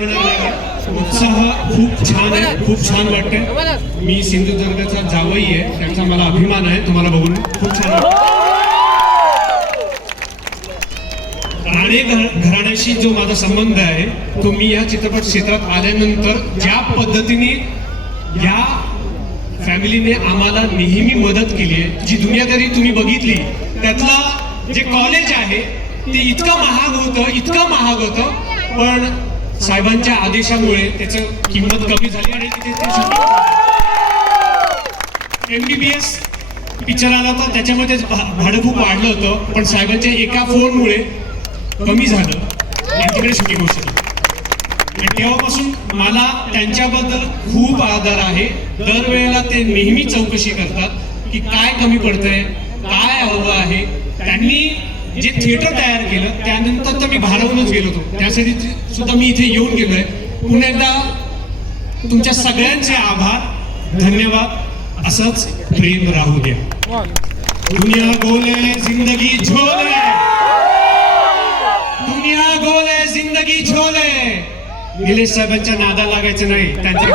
होणार नाही. उत्साह खूप छान आहे, खूप छान वाटतंय. मी सिंधुदुर्गचा जावई आहे, त्याचा मला अभिमान आहे. तुम्हाला बघून खूप छान वाटतं. राणे घराण्याशी जो माझा संबंध आहे तो मी या चित्रपट क्षेत्रात आल्यानंतर ज्या पद्धतीने या फॅमिलीने आम्हाला नेहमी मदत केली आहे, जी दुनियादारी तुम्ही बघितली, त्यातला जे कॉलेज आहे ते इतकं महाग होतं, पण साहेबांच्या आदेशामुळे त्याचं किंमत कमी झाली आणि तिथे MBBS पिक्चर आला होता, त्याच्यामध्ये भाडं खूप वाढलं होतं, पण साहेबांच्या एका फोनमुळे कमी झालं आणि तिकडे शूटिंग होऊ शकलं. आणि तेव्हापासून मला त्यांच्याबद्दल खूप आदर आहे. दरवेळेला ते नेहमी चौकशी करतात की काय कमी पडतंय, काय हवं आहे. त्यांनी जे थिएटर तयार केलं त्यानंतर तर मी भारावूनच गेलो होतो, त्यासाठी सुद्धा मी इथे येऊन गेलोय. पुन्हा एकदा तुमच्या सगळ्यांचे आभार, धन्यवाद. असंच प्रेम राहू द्या. दुनिया गोल है जिंदगी झोल है, दुनिया गोल है जिंदगी झोल है. निलेश साहेबांच्या नादा लागायचं नाही, त्यांच्या